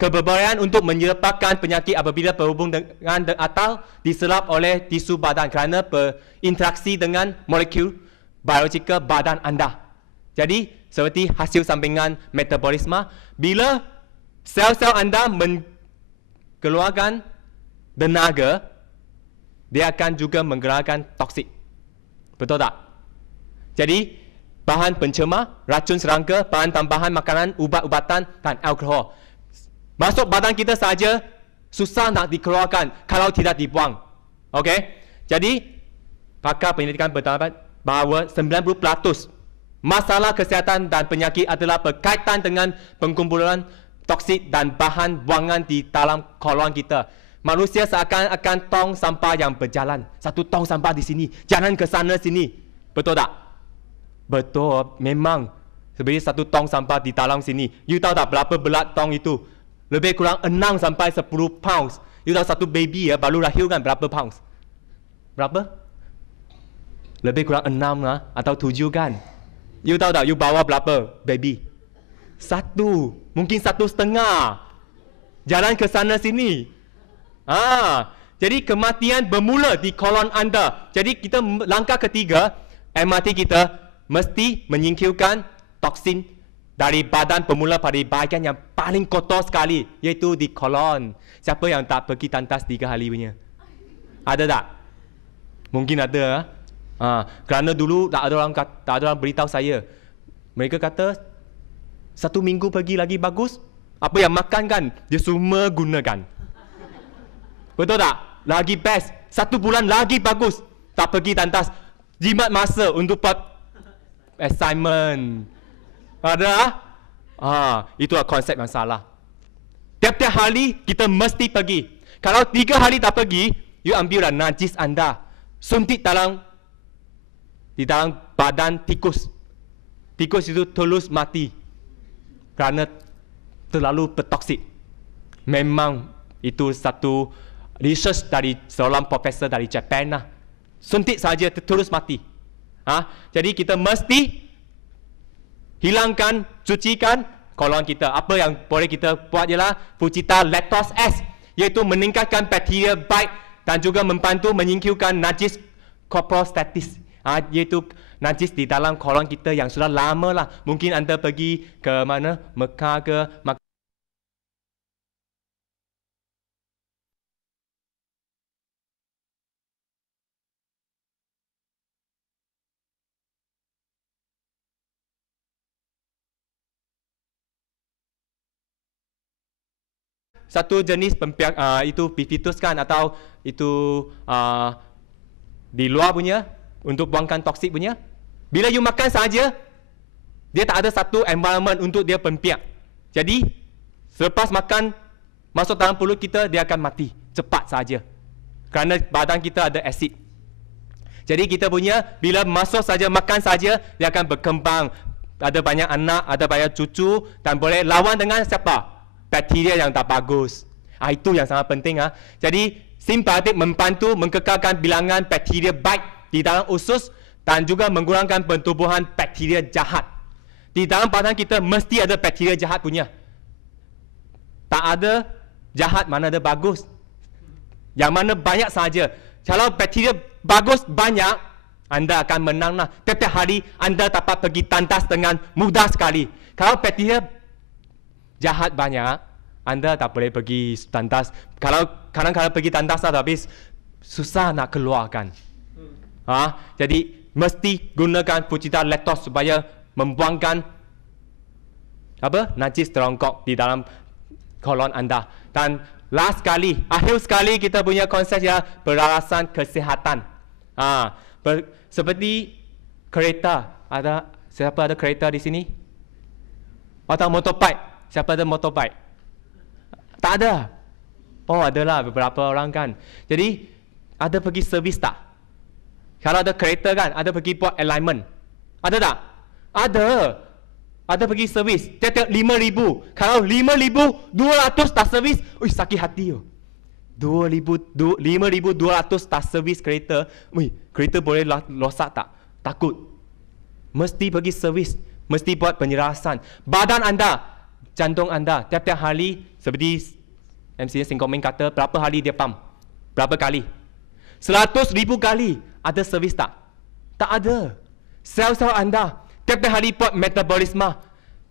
keberbahayaan untuk menyebabkan penyakit apabila berhubung dengan atau diserap oleh tisu badan kerana berinteraksi dengan molekul biologikal badan anda. Jadi seperti hasil sampingan metabolisme, bila sel-sel anda mengeluarkan tenaga, dia akan juga menggerakkan toksik. Betul tak? Jadi bahan pencemar, racun serangga, bahan tambahan makanan, ubat-ubatan dan alkohol masuk badan kita saja susah nak dikeluarkan kalau tidak dibuang. Okey? Jadi pakar penyelidikan berpendapat bahawa 90% masalah kesihatan dan penyakit adalah berkaitan dengan pengkumpulan toksik dan bahan buangan di dalam kolon kita. Manusia seakan-akan tong sampah yang berjalan. Satu tong sampah di sini, jalan ke sana sini. Betul tak? Betul, memang. Sebenarnya satu tong sampah di dalam sini. You tahu tak berapa berat tong itu? Lebih kurang 6 sampai 10 pounds. You tahu satu baby baru lahir kan berapa pounds? Berapa? Lebih kurang 6 lah atau 7 kan. You tahu tak, you bawa berapa baby? 1, mungkin 1,5. Jalan ke sana sini. Jadi kematian bermula di kolon anda. Jadi kita langkah ketiga, MRT kita mesti menyingkirkan toksin dari badan bermula pada bahagian yang paling kotor sekali, iaitu di kolon. Siapa yang tak pergi tandas 3 hari punya? Ada tak? Mungkin ada. Kerana dulu tak ada orang beritahu saya. Mereka kata 1 minggu pergi lagi bagus. Apa yang makan kan, dia semua gunakan. Betul tak? Lagi best. 1 bulan lagi bagus. Tak pergi tandas. Jimat masa untuk buat assignment. Ada? Itulah konsep yang salah. Tiap-tiap hari kita mesti pergi. Kalau 3 hari tak pergi, you ambillah najis anda, suntik di dalam badan tikus. Tikus itu terus mati kerana terlalu bertoksik. Memang itu satu research dari seorang profesor dari Jepun lah. Suntik saja terus mati. Jadi kita mesti hilangkan, cucikan kolon kita. Apa yang boleh kita buat ialah Fujita Lactose S, iaitu meningkatkan bakteria baik dan juga membantu menyingkirkan najis coprostatis, iaitu najis di dalam kolon kita yang sudah lama lah. Mungkin anda pergi ke mana, Mekah ke satu jenis pempiak, itu bifidus kan, atau itu di luar punya untuk buangkan toksik punya. Bila you makan saja, dia tak ada satu environment untuk dia pempiak. Jadi selepas makan masuk dalam perut kita, dia akan mati cepat saja kerana badan kita ada asid. Jadi kita punya bila masuk saja, makan saja, dia akan berkembang, ada banyak anak, ada banyak cucu, dan boleh lawan dengan siapa? Bakteria yang tak bagus. Itu yang sangat penting. Jadi simbiotik membantu mengekalkan bilangan bakteria baik di dalam usus dan juga mengurangkan pertumbuhan bakteria jahat. Di dalam badan kita mesti ada bakteria jahat punya. Tak ada jahat, mana ada bagus. Yang mana banyak saja. Kalau bakteria bagus banyak, anda akan menang lah. Setiap hari anda dapat pergi tandas dengan mudah sekali. Kalau bakteria jahat banyak, anda tak boleh pergi tandas. Kalau kadang-kadang pergi tandas tapi susah nak keluarkan. Jadi mesti gunakan Fujita Lactose supaya membuangkan najis terongkok di dalam kolon anda. Dan akhir sekali kita punya konsep ya, beralasan kesihatan. Seperti kereta. Siapa ada kereta di sini? Atau motorbike? Siapa ada motorbike? Tak ada. Adalah beberapa orang kan. Jadi ada pergi servis tak? Kalau ada kereta kan, ada pergi buat alignment. Ada tak? Ada. Ada pergi servis. Tiap-tiap 5,000. Kalau 5,200 tak servis, sakit hati. 5,200 tak servis kereta. Kereta boleh rosak tak? Takut. Mesti pergi servis. Mesti buat penyerasan. Badan anda, jantung anda, tiap-tiap hari, seperti MC Singkoming kata, berapa hari dia pump? Berapa kali? 100,000 kali. Ada servis tak? Tak ada. Sel-sel anda, tiap-tiap hari buat metabolisme.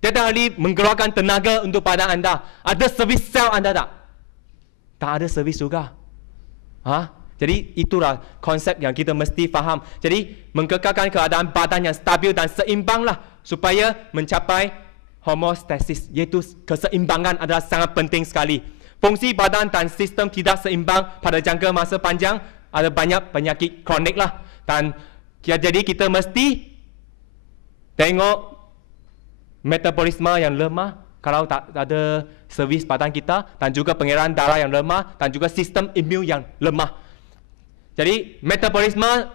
Tiap-tiap hari mengeluarkan tenaga untuk badan anda. Ada servis sel anda tak? Tak ada servis juga. Jadi itulah konsep yang kita mesti faham. Jadi mengekalkan keadaan badan yang stabil dan seimbang lah, supaya mencapai homeostasis, iaitu keseimbangan adalah sangat penting sekali. Fungsi badan dan sistem tidak seimbang pada jangka masa panjang, ada banyak penyakit kronik lah. Dan jadi kita mesti tengok metabolisme yang lemah, kalau tak ada servis badan kita, dan juga pengiraan darah yang lemah, dan juga sistem imun yang lemah. Jadi metabolisme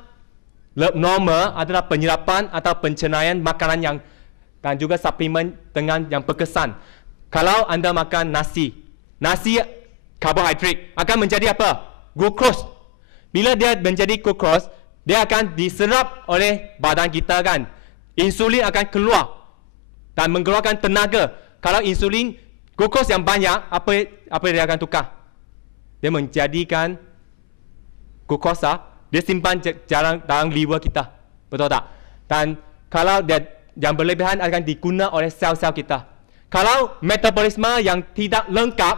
normal adalah penyerapan atau pencernaian makanan yang dan juga suplemen dengan yang berkesan. Kalau anda makan nasi karbohidrat akan menjadi apa? Glucose. Bila dia menjadi glucose, dia akan diserap oleh badan kita kan. Insulin akan keluar dan mengeluarkan tenaga. Kalau insulin glukos yang banyak, apa dia akan tukar? Dia menjadikan glukosa, dia simpan dalam liver kita. Betul tak? Dan kalau dia yang berlebihan akan diguna oleh sel-sel kita. Kalau metabolisme yang tidak lengkap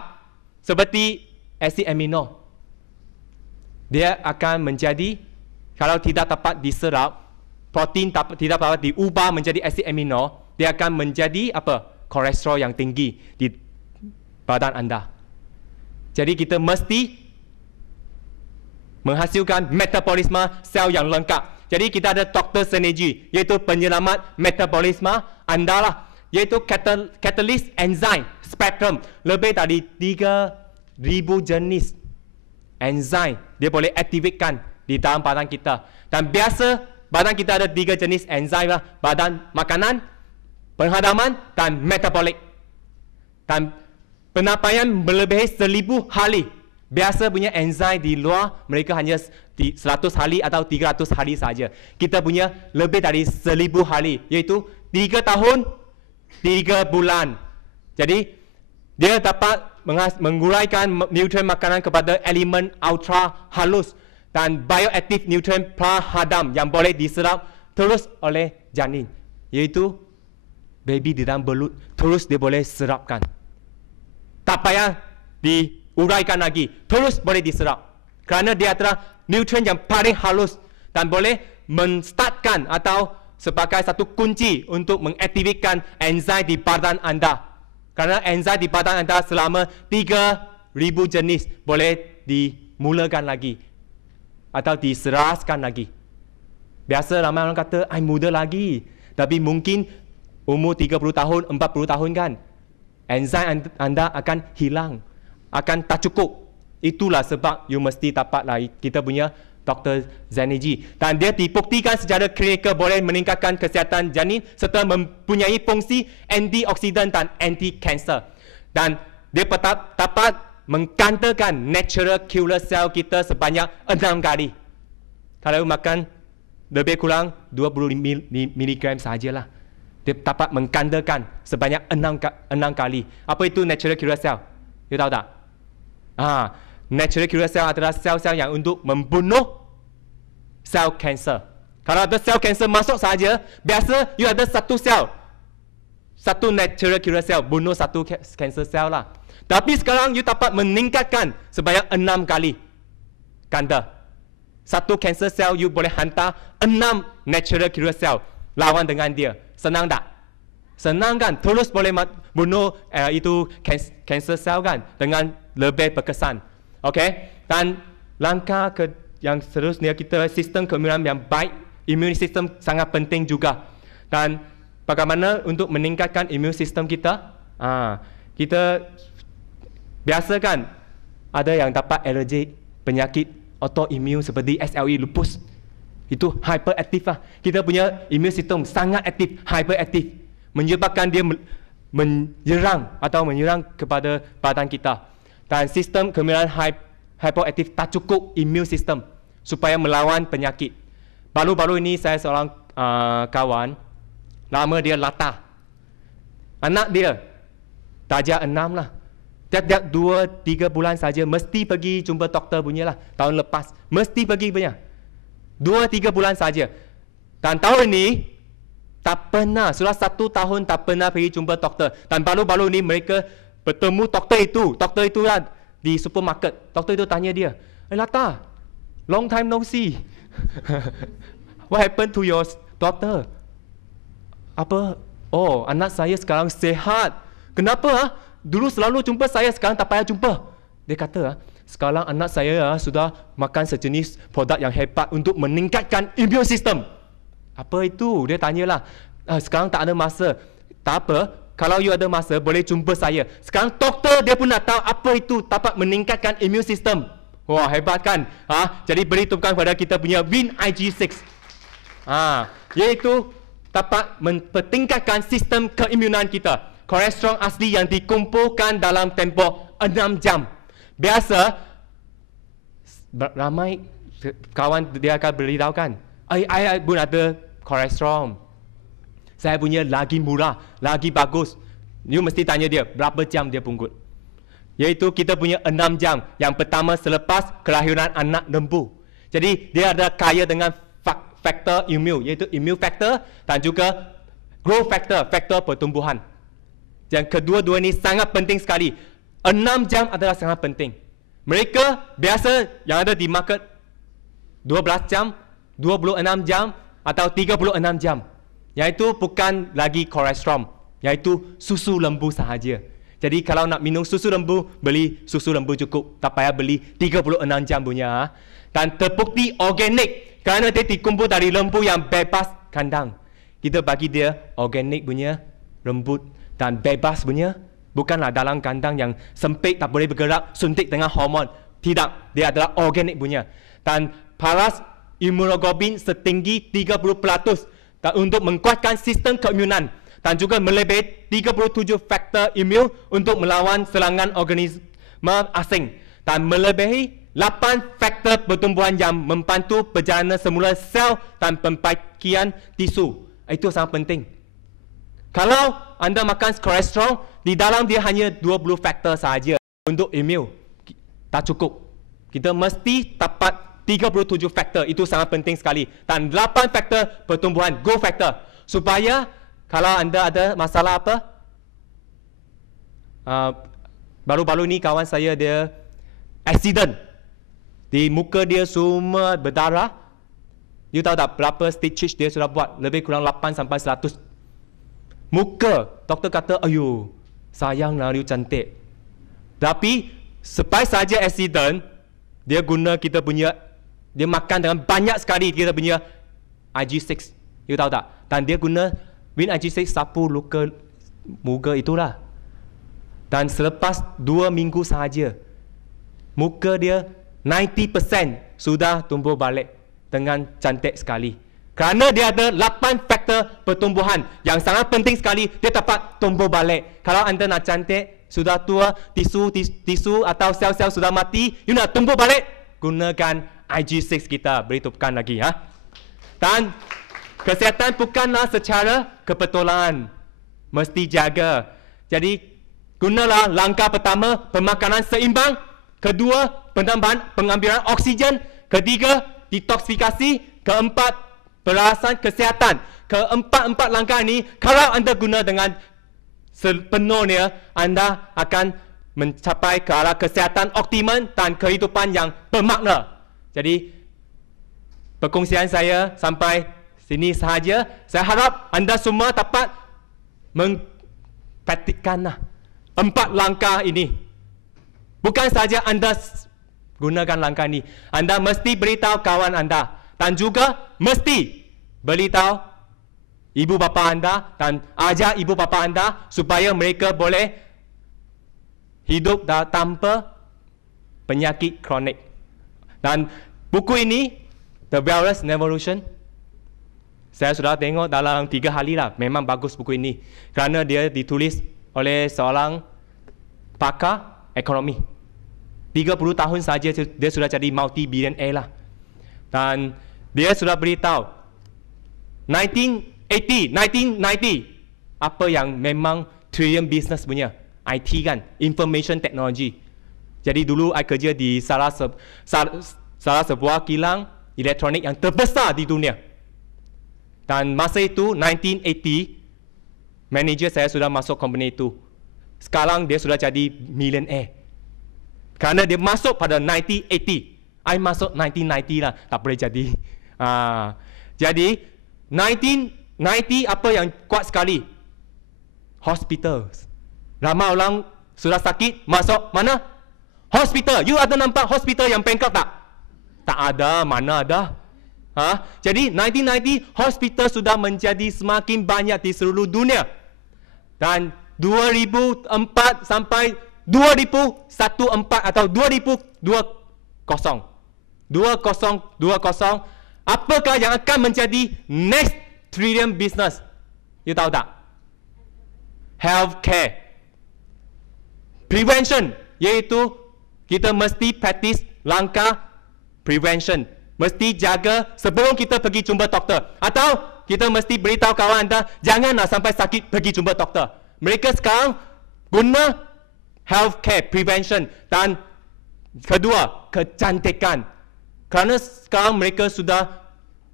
seperti asid amino, dia akan menjadi, kalau tidak dapat diserap, protein tidak dapat diubah menjadi asid amino, dia akan menjadi apa? Kolesterol yang tinggi di badan anda. Jadi kita mesti menghasilkan metabolisme sel yang lengkap. Jadi kita ada total synergy, iaitu penyelamat metabolisme anda lah, iaitu catalyst enzyme spectrum. Lebih dari 3,000 jenis enzim dia boleh aktifkan di dalam badan kita. Dan biasa badan kita ada 3 jenis enzim lah. Badan makanan, penghadaman dan metabolik. Dan penyampaian melebihi 1000 kali. Biasa punya enzim di luar mereka hanya 100 kali atau 300 kali saja. Kita punya lebih dari 1000 kali, iaitu 3 tahun 3 bulan. Jadi dia dapat menguraikan nutrien makanan kepada elemen ultra halus dan bioaktif nutrien prahadam yang boleh diserap terus oleh janin, iaitu baby di dalam belut, terus dia boleh serapkan. Tak payah diuraikan lagi, terus boleh diserap. Kerana dia adalah nutrien yang paling halus dan boleh menstartkan atau sebagai satu kunci untuk mengaktifkan enzim di badan anda. Kerana enzim di badan anda selama 3,000 jenis boleh dimulakan lagi atau diseraskan lagi. Biasa ramai orang kata, I muda lagi. Tapi mungkin umur 30 tahun, 40 tahun kan, enzim anda akan hilang, akan tak cukup. Itulah sebab you mesti dapat lah kita punya Dr. Zanergy. Dan dia dibuktikan secara klinikal boleh meningkatkan kesihatan janin serta mempunyai fungsi antioksidan dan anti-kanser. Dan dia dapat menggandakan natural killer cell kita sebanyak 6 kali. Kalau makan lebih kurang 20 mg sahajalah, dia dapat menggandakan sebanyak 6 kali. Apa itu natural killer cell? You tahu tak? Natural killer cell adalah sel-sel yang untuk membunuh sel kanser. Kalau ada sel kanser masuk saja, biasa you ada satu sel, satu natural killer cell bunuh satu kanser sel lah. Tapi sekarang you dapat meningkatkan sebanyak 6 kali ganda. Satu kanser sel you boleh hantar 6 natural killer cell lawan dengan dia. Senang tak? Senang kan? Terus boleh bunuh itu kanser sel kan dengan lebih berkesan. Okey, dan langkah yang seterusnya kita sistem keimmunan yang baik, immune system sangat penting juga. Dan bagaimana untuk meningkatkan immune system kita? Kita biasa kan ada yang dapat alergi penyakit autoimmune seperti SLE, lupus. Itu hyperaktif lah. Kita punya immune system sangat aktif, hyperaktif, menyebabkan dia menyerang kepada badan kita. Dan sistem keimmunan hypoaktif tak cukup immune system supaya melawan penyakit. Baru-baru ini saya seorang kawan, nama dia Lata. Anak dia darjah 6 lah. Tiap-tiap 2-3 bulan saja mesti pergi jumpa doktor punya lah. Tahun lepas mesti pergi punya 2-3 bulan saja. Dan tahun ini tak pernah, sudah 1 tahun tak pernah pergi jumpa doktor. Dan baru-baru ini mereka bertemu doktor itu lah di supermarket. Doktor itu tanya dia, Lata, long time no see. What happened to your daughter? Apa? Oh, anak saya sekarang sehat. Kenapa? Dulu selalu jumpa saya, sekarang tak payah jumpa. Dia kata, sekarang anak saya sudah makan sejenis produk yang hebat untuk meningkatkan immune system. Apa itu? Dia tanyalah. Sekarang tak ada masa. Tak apa, kalau you ada masa boleh jumpa saya. Sekarang doktor dia pun nak tahu apa itu dapat meningkatkan immune system. Wah, hebat kan? Jadi beri tepukan kepada kita punya Win IG6. Iaitu dapat mempertingkatkan sistem keimunan kita. Kolesterol asli yang dikumpulkan dalam tempoh 6 jam. Biasa ramai kawan dia akan beritahu kan, I pun ada kolesterol. Saya punya lagi murah, lagi bagus. You mesti tanya dia, berapa jam dia pungut. Iaitu kita punya 6 jam. Yang pertama selepas kelahiran anak lembu. Jadi dia ada kaya dengan faktor immune, iaitu immune factor dan juga growth factor, faktor pertumbuhan. Yang kedua-dua ini sangat penting sekali. 6 jam adalah sangat penting. Mereka biasa yang ada di market 12 jam, 26 jam atau 36 jam. Iaitu bukan lagi kolesterol, iaitu susu lembu sahaja. Jadi kalau nak minum susu lembu, beli susu lembu cukup. Tak payah beli 36 jam punya. Dan terbukti organik kerana dia dikumpul dari lembu yang bebas kandang. Kita bagi dia organik punya, lembut dan bebas punya. Bukanlah dalam kandang yang sempit, tak boleh bergerak, suntik dengan hormon. Tidak, dia adalah organik punya. Dan paras imunoglobin setinggi 30%. Dan untuk menguatkan sistem keimunan dan juga melebihi 37 faktor imun untuk melawan serangan organisme asing dan melebihi 8 faktor pertumbuhan yang membantu perjalanan semula sel dan pembaikan tisu. Itu sangat penting. Kalau anda makan kolesterol, di dalam dia hanya 20 faktor sahaja untuk imun. Tak cukup. Kita mesti dapat 37 faktor, itu sangat penting sekali. Dan 8 faktor pertumbuhan, growth factor. Supaya kalau anda ada masalah apa, baru-baru ni kawan saya dia accident. Di muka dia semua berdarah. You tahu tak berapa stitches dia sudah buat? Lebih kurang 8 sampai 100. Muka, doktor kata, ayo, sayanglah you cantik. Tapi, sampai saja accident, dia guna kita punya, dia makan dengan banyak sekali kita punya IG6. You tahu tak? Dan dia guna Win IG6 sapu luka muka itulah. Dan selepas 2 minggu sahaja, muka dia 90% sudah tumbuh balik dengan cantik sekali. Kerana dia ada 8 faktor pertumbuhan yang sangat penting sekali, dia dapat tumbuh balik. Kalau anda nak cantik, sudah tua, tisu atau sel-sel sudah mati, you nak tumbuh balik, gunakan IG6 kita, beritahukan lagi. Dan kesihatan bukanlah secara kebetulan, mesti jaga. Jadi, gunalah langkah pertama, pemakanan seimbang. Kedua, penambahan pengambilan oksigen. Ketiga, detoksifikasi. Keempat, perasan kesihatan. Keempat-empat langkah ini, kalau anda guna dengan sepenuhnya, anda akan mencapai ke arah kesihatan optimum dan kehidupan yang bermakna. Jadi, perkongsian saya sampai sini sahaja. Saya harap anda semua dapat mempraktikkan 4 langkah ini. Bukan saja anda gunakan langkah ini, anda mesti beritahu kawan anda dan juga mesti beritahu ibu bapa anda dan ajar ibu bapa anda supaya mereka boleh hidup tanpa penyakit kronik. Dan buku ini, The Wellness Revolution, saya sudah tengok dalam 3 hari lah. Memang bagus buku ini. Kerana dia ditulis oleh seorang pakar ekonomi. 30 tahun saja dia sudah jadi multi-billionaire lah. Dan dia sudah beritahu 1990 apa yang memang trillion business punya. IT kan, information technology. Jadi dulu saya kerja di salah sebuah kilang elektronik yang terbesar di dunia. Dan masa itu 1980, manager saya sudah masuk company itu. Sekarang dia sudah jadi millionaire. Kerana dia masuk pada 1980. I masuk 1990 lah, tak boleh jadi. Jadi 1990 apa yang kuat sekali? Hospital. Ramai orang sudah sakit masuk mana? Hospital. You ada nampak hospital yang bankrupt tak? Tak ada, mana ada. Jadi 1990 hospital sudah menjadi semakin banyak di seluruh dunia. Dan 2004 sampai 2014 atau 2020, apakah yang akan menjadi next trillion business? You tahu tak? Healthcare. Prevention, iaitu kita mesti practice langkah prevention. mesti jaga sebelum kita pergi jumpa doktor. Atau kita mesti beritahu kawan anda, janganlah sampai sakit pergi jumpa doktor. Mereka sekarang guna healthcare prevention dan kedua, kecantikan. Kerana sekarang mereka sudah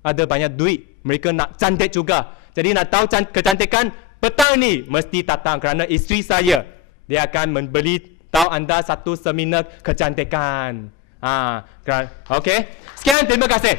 ada banyak duit, mereka nak cantik juga. Jadi nak tahu kecantikan, petang ni mesti datang kerana isteri saya, dia akan memberi tahu anda satu seminar kecantikan. Okey. Sekian, terima kasih.